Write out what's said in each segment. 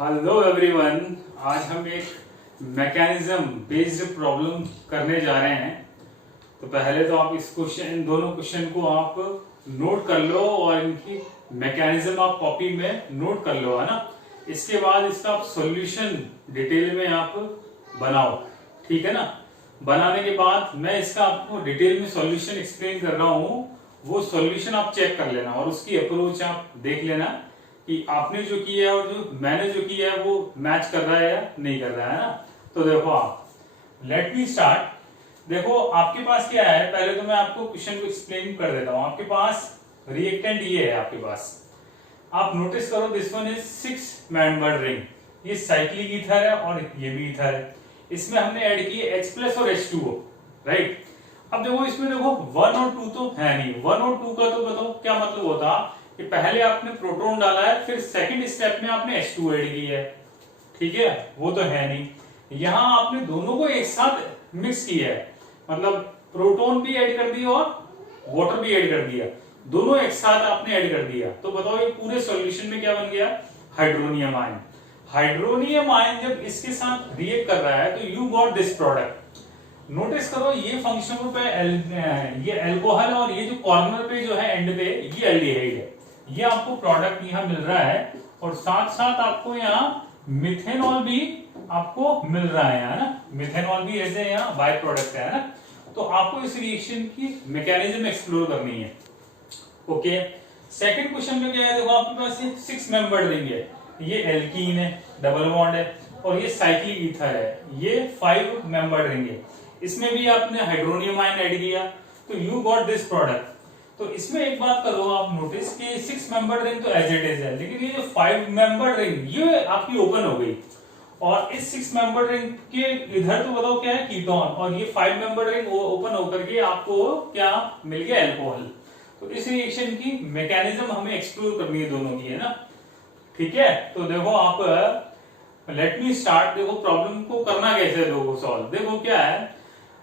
Hello everyone, आज हम एक मैकेनिज्म बेस्ड प्रॉब्लम करने जा रहे हैं। तो पहले तो आप इन दोनों क्वेश्चन को आप नोट कर लो और इनकी मैकेनिज्म आप कॉपी में नोट कर लो, है ना। इसके बाद इसका आप सॉल्यूशन डिटेल में आप बनाओ, ठीक है ना। बनाने के बाद मैं इसका आपको डिटेल में सॉल्यूशन एक्सप्लेन कर रहा हूँ, वो सॉल्यूशन आप चेक कर लेना और उसकी अप्रोच आप देख लेना कि आपने जो किया है और जो मैंने जो किया है वो मैच कर रहा है या नहीं कर रहा है ना। तो देखो आप, लेट मी स्टार्ट। देखो आपके पास क्या है, पहले तो मैं आपको क्वेश्चन को एक्सप्लेन कर देता हूं। आपके पास रिएक्टेंट ये है, आपके पास आप नोटिस करो, this one is 6 membered ring. ये साइक्लिक ईथर है और ये भी ईथर है। इसमें हमने ऐड किए H+ और H2O, राइट। अब देखो इसमें देखो 1 और 2 तो है नहीं। 1 और 2 का तो बताओ क्या मतलब होता कि पहले आपने प्रोटॉन डाला है, फिर सेकंड स्टेप में आपने H2 ऐड किया है, ठीक है। वो तो है नहीं। यहां आपने दोनों को एक साथ मिक्स किया है, मतलब प्रोटॉन भी ऐड कर दिया और वाटर भी ऐड कर दिया, दोनों एक साथ आपने ऐड कर दिया। तो बताओ ये पूरे सॉल्यूशन में क्या बन गया? Hydronium ion. हाइड्रोनियम आयन जब इसके साथ रिएक्ट कर रहा है तो you got this product. Notice करो ये फंक्शन ग्रुप है, ये अल्कोहल और ये जो कॉर्नर पे जो है एंड पे ये एल्डिहाइड है। ये आपको प्रोडक्ट यहाँ मिल रहा है और साथ साथ आपको यहाँ मिथेनॉल भी आपको मिल रहा है ना। मिथेनॉल भी ऐसे यहाँ बाय प्रोडक्ट है ना। तो आपको इस रिएक्शन की मैकेनिज्म एक्सप्लोर करनी है। ओके, सेकंड क्वेश्चन में क्या है, देखो आपके पास ये 6 मेंबर्ड रिंग है। ये एल्कीन है, डबल बॉन्ड है, और ये साइक्लिक ईथर है। ये 5 मेंबर्ड रिंग है। इसमें भी आपने हाइड्रोनियम आयन ऐड किया तो यू गॉट दिस प्रोडक्ट। तो इसमें एक बात करो आप नोटिस कि 6 मेंबर्ड रिंग तो एज इट इज है, लेकिन ये जो 5 मेंबर्ड रिंग ये आपकी ओपन हो गई और इस 6 मेंबर्ड रिंग के इधर तो बताओ क्या है, कीटोन, और ये 5 मेंबर्ड रिंग ओपन होकर के आपको क्या मिल गया? अल्कोहल। तो इस रिएक्शन की मैकेनिज्म हमें एक्सप्लोर करनी है दोनों की, है ना। ठीक है, तो देखो आप, लेट मी स्टार्ट। देखो प्रॉब्लम को करना कैसे लोगों सॉल्व। देखो क्या है,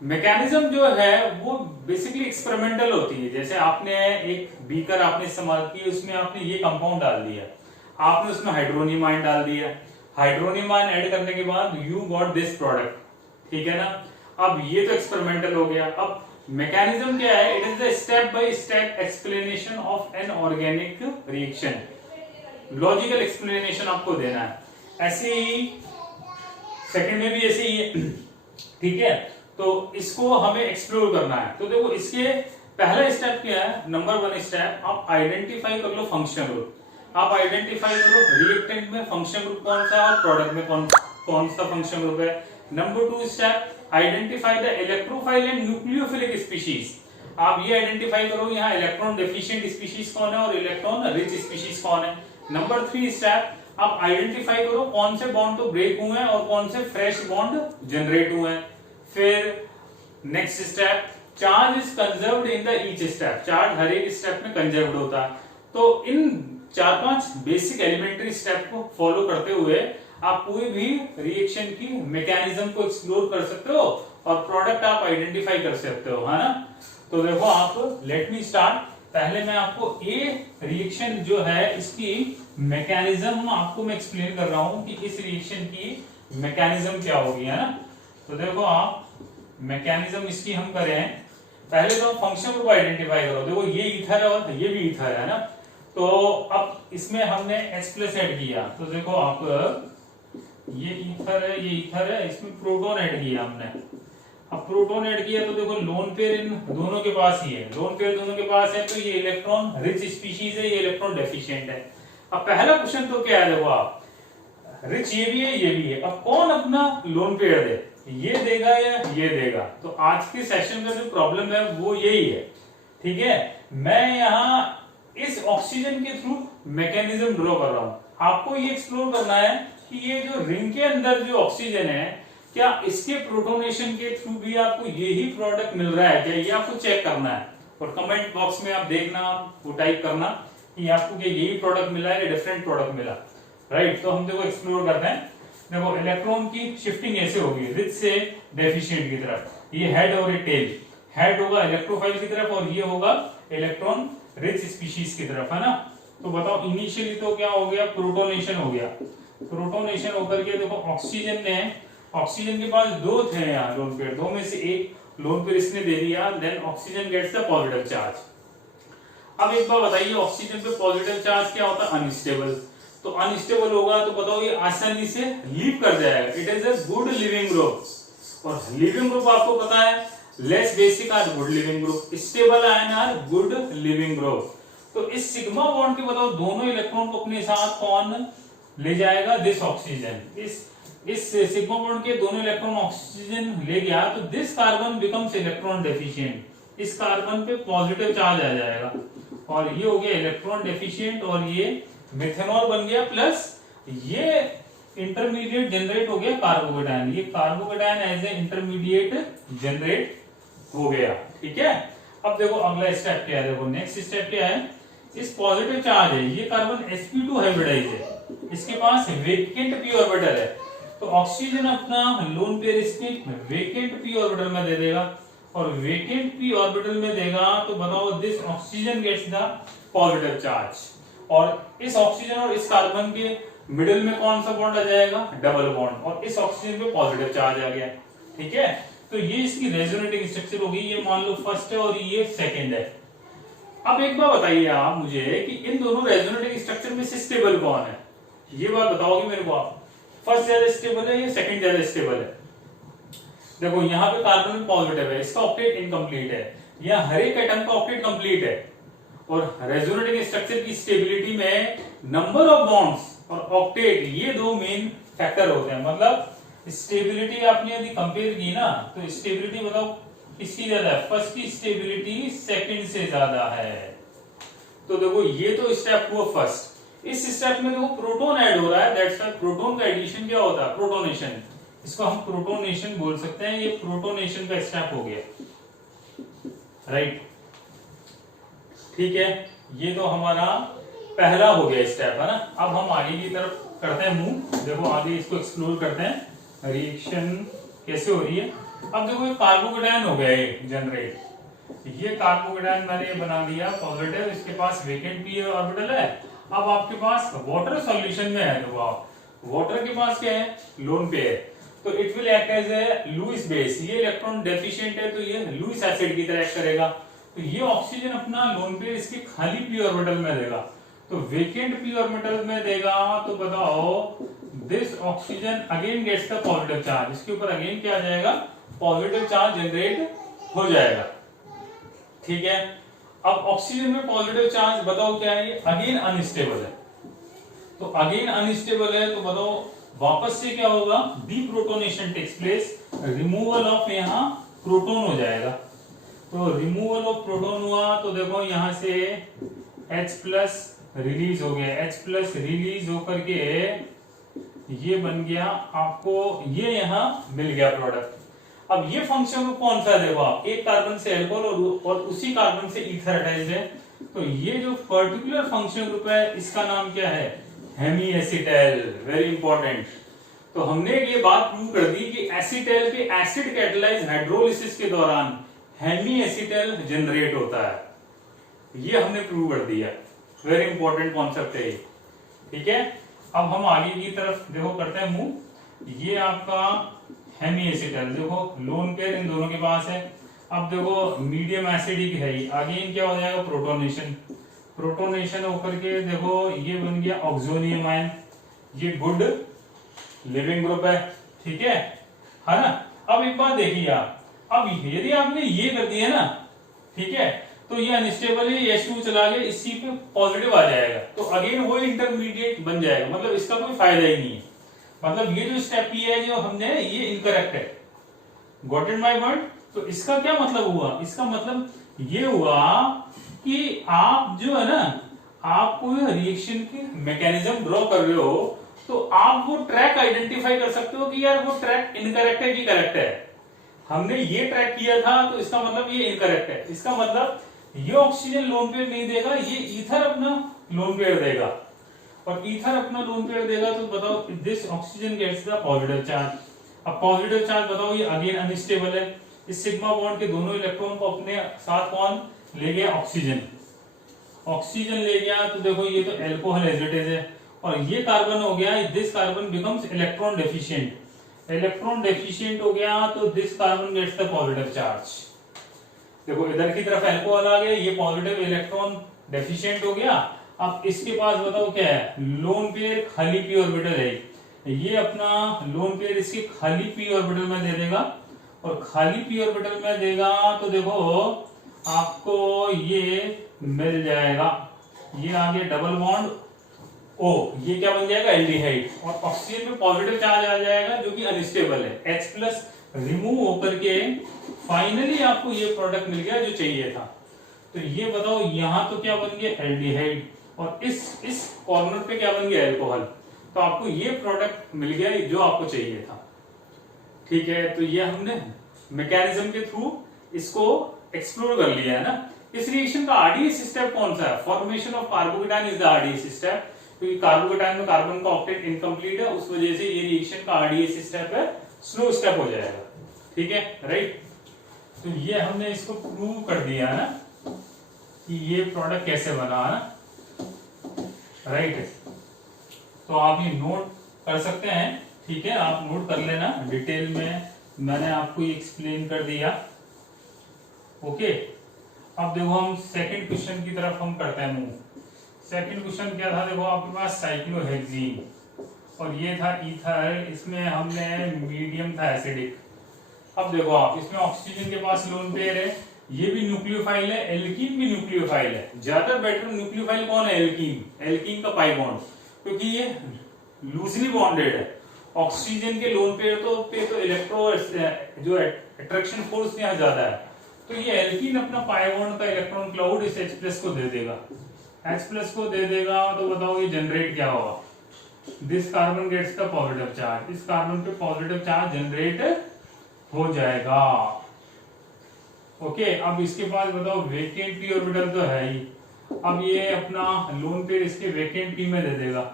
मैकेनिज्म जो है वो बेसिकली एक्सपेरिमेंटल होती है। जैसे आपने एक बीकर आपने इस्तेमाल किया, उसमें आपने ये कंपाउंड डाल दिया, आपने उसमें हाइड्रोनियम आयन डाल दिया। हाइड्रोनियम आयन ऐड करने के बाद यू गॉट दिस प्रोडक्ट, ठीक है ना। अब ये तो एक्सपेरिमेंटल हो गया। अब मैकेनिज्म क्या है? It is the step by step explanation of an organic reaction. Logical explanation आपको देना है। ऐसे ही सेकंड में भी ऐसे ही है, ठीक है। तो इसको हमें एक्सप्लोर करना है। तो देखो इसके पहला स्टेप क्या है? नंबर 1 स्टेप, आप आइडेंटिफाई कर लो फंक्शन ग्रुप। आप आइडेंटिफाई करो रिएक्टेंट में फंक्शन ग्रुप कौन सा है और प्रोडक्ट में कौन सा फंक्शन ग्रुप है। Number 2 step, identify the electrophile and nucleophilic species. आप ये आइडेंटिफाई करो यहाँ इलेक्ट्रॉन डेफिशिएंट स्पीशीज कौन है और इलेक्ट्रॉन रिच स्पीशीज कौन है। नंबर 3 स्टेप, आप आइडेंटिफाई करो कौन से बॉन्ड तो ब्रेक हुए हैं और कौन से फ्रेश बॉन्ड जनरेट हुए हैं। फिर next step, charge is conserved in the each step. Charge हर एक स्टेप में कंजर्व्ड होता है। तो इन 4-5 बेसिक एलिमेंट्री स्टेप को फॉलो करते हुए आप कोई भी रिएक्शन की मैकेनिज्म को एक्सप्लोर कर सकते हो और प्रोडक्ट आप आइडेंटिफाई कर सकते हो, है ना। तो देखो आप, लेट मी स्टार्ट। पहले मैं आपको ए रिएक्शन जो है इसकी मैकेनिज्म आपको मैं एक्सप्लेन कर रहा हूं कि इस रिएक्शन की मैकेनिज्म क्या होगी, है ना। तो देखो आप, मैकेनिज्म इसकी हम करें, पहले तो फंक्शन ग्रुप आइडेंटिफाई करो। देखो ये ईथर है और ये भी ईथर है ना। तो अब इसमें हमने H+ ऐड किया, तो देखो आप, ये ईथर है, ये ईथर है, इसमें प्रोटॉन ऐड किया हमने। अब प्रोटॉन ऐड किया तो देखो लोन पेयर इन दोनों के पास ही है, लोन पेयर दोनों के पास है। तो ये इलेक्ट्रॉन रिच स्पीशीज है, ये इलेक्ट्रॉन डेफिशिएंट है। अब पहला क्वेश्चन तो क्या है, देखो आप, रिच ये भी है, ये भी है। अब कौन अपना लोन पेयर दे, ये देगा या ये देगा? तो आज के सेशन का जो प्रॉब्लम है वो यही है, ठीक है। मैं यहाँ इस ऑक्सीजन के थ्रू मैकेनिज्म ड्रॉ कर रहा हूं। आपको ये एक्सप्लोर करना है कि ये जो रिंग के अंदर जो ऑक्सीजन है, क्या इसके प्रोटोनेशन के थ्रू भी आपको यही प्रोडक्ट मिल रहा है क्या? ये आपको चेक करना है और कमेंट बॉक्स में आप देखना, वो टाइप करना कि आपको क्या यही प्रोडक्ट मिला है या डिफरेंट प्रोडक्ट मिला, राइट। तो हम देखो एक्सप्लोर करते हैं। देखो इलेक्ट्रॉन की शिफ्टिंग ऐसे होगी, रिच से डेफिशिएंट की तरफ। ये हेड और ये टेल, हेड होगा इलेक्ट्रोफाइल की तरफ और ये होगा इलेक्ट्रॉन रिच स्पीशीज की तरफ, है ना। तो बताओ इनिशियली तो क्या हो गया? प्रोटोनेशन हो गया। प्रोटोनेशन होकर के देखो ऑक्सीजन ने, ऑक्सीजन के पास दो थे यहाँ लोन पेयर, दो में से एक लोन पेयर इसने दे दिया, then oxygen gets the positive charge. अब एक बार बताइए ऑक्सीजन पे पॉजिटिव चार्ज क्या होता है? अनस्टेबल। तो अनस्टेबल होगा तो बताओ ये आसानी से लीव कर जाएगा। It is a good leaving group, और लिविंग ग्रुप आपको पता है less basic are good leaving group, stable ion are good leaving group. तो इस सिग्मा बॉन्ड के बताओ दोनों इलेक्ट्रॉन को अपने साथ कौन ले जाएगा? This oxygen. इस सिग्मा बॉन्ड के दोनों इलेक्ट्रॉन ऑक्सीजन ले गया तो this carbon becomes electron deficient. इस कार्बन पे पॉजिटिव चार्ज आ जाएगा और ये हो गया इलेक्ट्रॉन डेफिशिएंट, और ये मिथेनॉल बन गया, प्लस ये इंटरमीडिएट जनरेट हो गया कार्बोकेटायन। ये carbocation as a intermediate generate हो गया। ठीक है, अब देखो अगला स्टेप क्या है। देखो नेक्स्ट स्टेप क्या है, इस पॉजिटिव चार्ज है, ये कार्बन sp2 हाइब्रिडाइज है, इसके पास वेकेंट p ऑर्बिटल है, तो ऑक्सीजन अपना लोन पेयर इसके वेकेंट p ऑर्बिटल में दे देगा, और वेकेंट p ऑर्बिटल में देगा तो बताओ this oxygen gets the positive charge, और इस ऑक्सीजन और इस कार्बन के मिडिल में कौन सा बॉन्ड आ जाएगा? डबल बॉन्ड, और इस ऑक्सीजन पे पॉजिटिव चार्ज आ गया। ठीक है, तो ये इसकी रेजोनेटिंग स्ट्रक्चर होगी, ये मान लो फर्स्ट है और ये सेकंड है। अब एक बार बताइए आप मुझे कि इन दोनों रेजोनेटिंग स्ट्रक्चर में से स्टेबल कौन है? ये बात बताओगे मेरे को आप, फर्स्ट ज्यादा स्टेबल है या सेकंड ज्यादा स्टेबल है? देखो यहाँ पे कार्बन पॉजिटिव है, इसका ऑक्टेट इनकम्प्लीट है, यहाँ हर एक एटम का ऑक्टेट कंप्लीट है, और रेजोनेटिंग स्ट्रक्चर की स्टेबिलिटी में नंबर ऑफ बॉन्ड्स और ऑक्टेट ये दो मेन फैक्टर होते हैं। मतलब स्टेबिलिटी आपने यदि कंपेयर की ना, तो स्टेबिलिटी बताओ किसकी ज्यादा है? फर्स्ट की स्टेबिलिटी सेकंड से ज्यादा है। तो देखो ये तो स्टेप हुआ फर्स्ट, इस स्टेप में देखो प्रोटॉन ऐड हो रहा है, दैट्स व्हाई प्रोटॉन का एडिशन क्या होता है? प्रोटोनेशन। इसको हम प्रोटोनेशन बोल सकते हैं, ये प्रोटोनेशन का स्टेप हो गया, राइट। ठीक है, ये तो हमारा पहला हो गया स्टेप है ना। अब हम आगे की तरफ करते हैं मूव। देखो आगे इसको एक्सप्लोर करते हैं, रिएक्शन कैसे हो रही है। अब देखो ये कार्बोकेटायन हो गया ये जनरेट, ये कार्बोकेटायन मैंने बना दिया पॉजिटिव, इसके पास वेकेंट p ऑर्बिटल है। अब आपके पास वाटर सॉल्यूशन में है, देखो आप वाटर के पास क्या है? लोन पेयर, तो it will act as a Lewis base. ये इलेक्ट्रॉन डेफिशिएंट है तो ये लुईस एसिड की तरह एक्ट करेगा, तो ये ऑक्सीजन अपना लोन पेयर इसके खाली p ऑर्बिटल में देगा, तो वेकेंट p ऑर्बिटल में देगा तो बताओ this oxygen again gets the positive charge, इसके ऊपर अगेन क्या आ जाएगा? पॉजिटिव चार्ज जनरेट हो जाएगा। ठीक है, अब ऑक्सीजन में पॉजिटिव चार्ज बताओ क्या है? अगेन अनस्टेबल है, तो अगेन अनस्टेबल है तो बताओ वापस से क्या होगा? Deprotonation takes place, removal of यहाँ प्रोटॉन हो जाएगा, तो रिमूवल ऑफ प्रोटॉन हुआ तो देखो यहां से H+ रिलीज हो गया, H+ रिलीज होकर के ये बन गया आपको, ये यहाँ मिल गया प्रोडक्ट। अब ये फंक्शन ग्रुप कौन सा है? देखो आप एक कार्बन से अल्कोहल और उसी कार्बन से ईथर अटैच्ड है, तो ये जो पर्टिकुलर फंक्शन ग्रुप है इसका नाम क्या है? Hemiacetal. Very important. तो हमने ये बात प्रूव कर दी कि एसिटाइल के एसिड कैटालाइज हाइड्रोलिसिस के दौरान हेमी एसिटाइल जनरेट होता है, ये हमने प्रूव कर दिया। वेरी इंपॉर्टेंट कॉन्सेप्ट है ये। ठीक है, अब हम आगे की तरफ देखो करते हैं मूव। ये आपका हेमी एसिटाइल, देखो लोन पेयर इन दोनों के पास है। अब देखो मीडियम एसिडिक है, अगेन क्या हो जाएगा? प्रोटोनेशन। प्रोटोनेशन होकर के देखो ये बन गया ऑक्सोनियम आयन, ये गुड लिविंग ग्रुप है। ठीक है ना। अब एक बात देखिए आप, अब यदि आपने ये कर दिया ना, ठीक है, तो ये अनस्टेबल है, H2 चला गया, इसी पे पॉजिटिव आ जाएगा, तो अगेन वो इंटरमीडिएट बन जाएगा, मतलब इसका कोई फायदा ही नहीं है। मतलब ये जो स्टेप ये है जो हमने, ये इनकरेक्ट है। Got it my word? तो इसका क्या मतलब हुआ? इसका मतलब ये हुआ कि आप जो है ना, आप कोई रिएक्शन की मैकेनिज्म ड्रॉ कर रहे हो तो आप वो ट्रैक आइडेंटिफाई कर सकते हो कि यार वो ट्रैक इनकरेक्ट है कि करेक्ट है। हमने ये ट्रैक किया था तो इसका मतलब ये इनकरेक्ट है, इसका मतलब ये ऑक्सीजन लोन पेयर नहीं देगा, ये ईथर अपना लोन पेयर देगा, और ईथर अपना लोन पेयर देगा तो बताओ this oxygen gets the positive charge. अब पॉजिटिव चार्ज बताओ ये अगेन अनस्टेबल है, इस सिग्मा बॉन्ड के दोनों इलेक्ट्रॉन को अपने साथ कौन ले गया? ऑक्सीजन। ऑक्सीजन ले गया तो देखो ये तो अल्कोहल एज इट इज है, और ये कार्बन हो गया, this carbon becomes electron deficient. Electron deficient हो गया तो this carbon gets the positive charge. देखो इधर की तरफ अल्कोहल आ गया, ये पॉजिटिव इलेक्ट्रॉन डेफिशिएंट हो गया। अब इसके पास बताओ क्या है, लोन पेयर खाली पी ऑर्बिटल है, ये अपना लोन पेयर इसके खाली पी ऑर्बिटल में दे देगा, और खाली पी ऑर्बिटल में देगा तो देखो आपको ये मिल जाएगा, ये आ गया डबल बॉन्ड ओ, ये क्या बन जाएगा एल्डिहाइड, और ऑक्सीजन में पॉजिटिव चार्ज आ जाएगा जो कि अनस्टेबल है, H+ रिमूव होकर के फाइनली आपको ये प्रोडक्ट मिल गया जो चाहिए था। तो ये बताओ यहां तो क्या बन गया एल्डिहाइड, और इस कॉर्नर पे क्या बन गया अल्कोहल, तो आपको ये प्रोडक्ट मिल गया जो आपको चाहिए था। ठीक है, तो ये हमने मैकेनिज्म के थ्रू इसको एक्सप्लोर कर लिया है ना। इस रिएक्शन का आरडीएस स्टेप कौन सा है, formation of carbocation is the RDS step, क्योंकि कार्बोकेटायन में कार्बन का ऑक्टेट इनकम्प्लीट है, उस वजह से ये रिएक्शन का आरडीएस स्टेप है, स्लो स्टेप हो जाएगा। ठीक है, राइट। तो ये हमने इसको प्रूव कर दिया ना कि ये प्रोडक्ट कैसे बना है ना, राइट। तो आप ये नोट कर सकते हैं, ठीक है, आप नोट कर लेना डिटेल में, मैंने आपको ये एक्सप्लेन कर दिया। ओके, अब देखो हम सेकंड क्वेश्चन की तरफ हम करते हैं मूव। सेकंड क्वेश्चन क्या था, देखो आपके पास साइक्लोहेक्सीन और ये था ईथर, इसमें हमने मीडियम था एसिडिक। अब देखो आप इसमें ऑक्सीजन के पास लोन पेयर है, ये भी न्यूक्लियोफाइल है, एल्कीन भी न्यूक्लियोफाइल है। ज्यादा बेटर न्यूक्लियोफाइल कौन है, एल्कीन। एल्कीन का पाई बॉन्ड, क्योंकि ये लूजली बॉन्डेड है। ऑक्सीजन के लोन पेयर तो इलेक्ट्रो जो अट्रैक्शन फोर्स यहाँ ज्यादा है, तो ये एल्कीन अपना पाई बॉन्ड का इलेक्ट्रॉन क्लाउड इस H+ को दे देगा। H+ को दे देगा तो बताओ ये जनरेट क्या होगा, this carbon gets the positive charge, इस कार्बन पे पॉजिटिव चार्ज जनरेट हो जाएगा। ओके, अब इसके पास बताओ वेकेंट पी ऑर्बिटल तो है ही, अब ये अपना लोन पेयर इसके वेकेंट पी में दे देगा।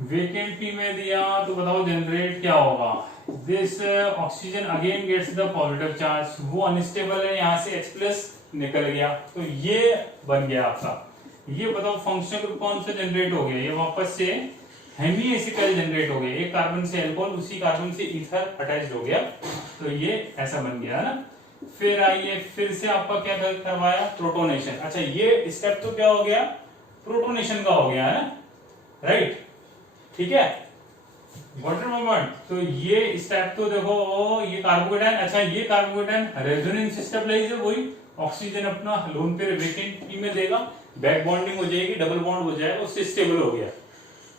वेकेंट पी में दिया तो बताओ जनरेट क्या होगा, this oxygen again gets the positive charge, वो अनस्टेबल है, यहाँ से H+ निकल गया, तो ये बन गया आपका। ये बताओ फंक्शनल ग्रुप कौन सा जनरेट हो गया, ये वापस से हेमीएसिकल जनरेट हो गया, एक कार्बन से अल्कोहल, उसी कार्बन से ईथर अटैच्ड हो गया, तो ये ऐसा बन गया ना। फिर आइए, फिर से आपका क्या करवाया, प्रोटोनेशन। अच्छा, ये स्टेप तो क्या हो गया, प्रोटोनेशन का हो गया है ना, राइट। ठीक है, वाटर मोमेंट, तो ये स्टेप तो देखो ये कार्बोकेटायन, अच्छा ये कार्बोकेटायन रेजोनेंस स्टेबलाइज है, वही ऑक्सीजन अपना लोन पेयर वेकेंट पी में देगा, बैक बॉन्डिंग हो जाएगी, डबल बॉन्ड हो जाएगा, उससे स्टेबल हो गया।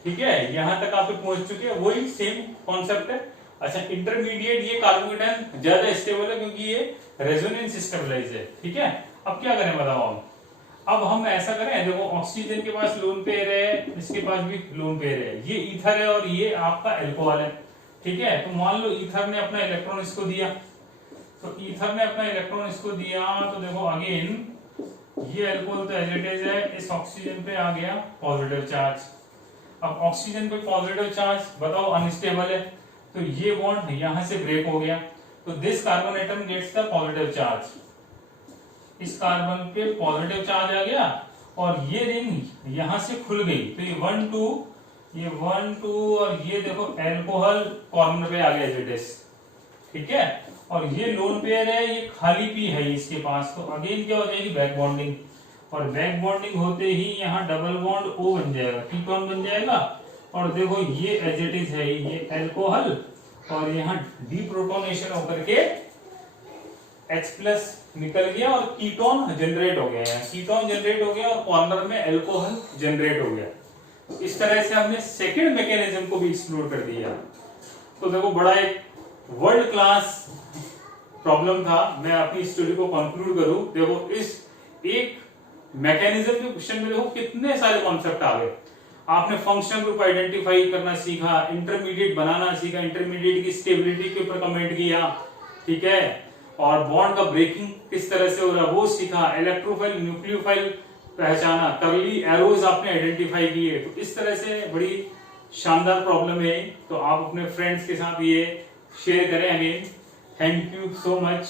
ठीक है, यहां तक आप पहुंच चुके हैं, वही सेम कॉन्सेप्ट है। अच्छा, इंटरमीडिएट ये कार्बोकेटायन ज्यादा स्टेबल है क्योंकि ये रेजोनेंस स्टेबलाइज है। ठीक है, अब क्या करें बताओ हम, अब हम ऐसा करें, देखो ऑक्सीजन के पास लोन पेयर है, इसके पास भी लोन पेयर है, ये ईथर है और ये आपका अल्कोहल है। ठीक है, तो मान लो ईथर ने अपना इलेक्ट्रॉन इसको दिया, तो ईथर ने अपना इलेक्ट्रॉन इसको दिया, तो देखो अगेन ये अल्कोहल तो एज इट इज है, इस ऑक्सीजन पे आ गया पॉजिटिव चार्ज। अब ऑक्सीजन पे पॉजिटिव चार्ज बताओ अनस्टेबल है, तो ये बॉन्ड यहां से ब्रेक हो गया, तो this carbon atom gets the positive charge, इस कार्बन पे पॉजिटिव चार्ज आ गया, और ये रिंग यहां से खुल गई, तो ये 1 2, ये 1 2, और ये देखो अल्कोहल कॉर्नर पे आ गया एजिटिस। ठीक है, और ये लोन पेयर है, ये खाली पी है इसके पास, तो अगेन क्या हो जाएगी बैक बॉन्डिंग, और बैक बॉन्डिंग होते ही यहाँ डबल बॉन्ड O बन जाएगा, कीटोन बन जाएगा, और देखो ये एजिटिस है, ये अल्कोहल, और यहाँ डीप्रोटोनेशन होकर के H+ निकल गया और कीटोन जनरेट हो गया है, कीटोन जनरेट हो गया और कॉर्नर में अल्कोहल जनरेट हो गया। इस तरह से हमने सेकंड मैकेनिज्म को भी एक्सप्लोर कर दिया। तो देखो बड़ा एक वर्ल्ड क्लास प्रॉब्लम था, मैं अपनी स्टोरी को कंक्लूड करूं, देखो इस एक मैकेनिज्म के क्वेश्चन में देखो कितने सारे कॉन्सेप्ट आ गए। आपने फंक्शनल ग्रुप आइडेंटिफाई करना सीखा, इंटरमीडिएट बनाना सीखा, इंटरमीडिएट की स्टेबिलिटी के ऊपर कमेंट किया, ठीक है, और बॉन्ड का ब्रेकिंग किस तरह से हो रहा है वो सीखा, इलेक्ट्रोफाइल न्यूक्लियोफाइल पहचाना, कर्ली एरोज आपने आइडेंटिफाई किए। तो इस तरह से बड़ी शानदार प्रॉब्लम है, तो आप अपने फ्रेंड्स के साथ ये शेयर करें। Again thank you so much.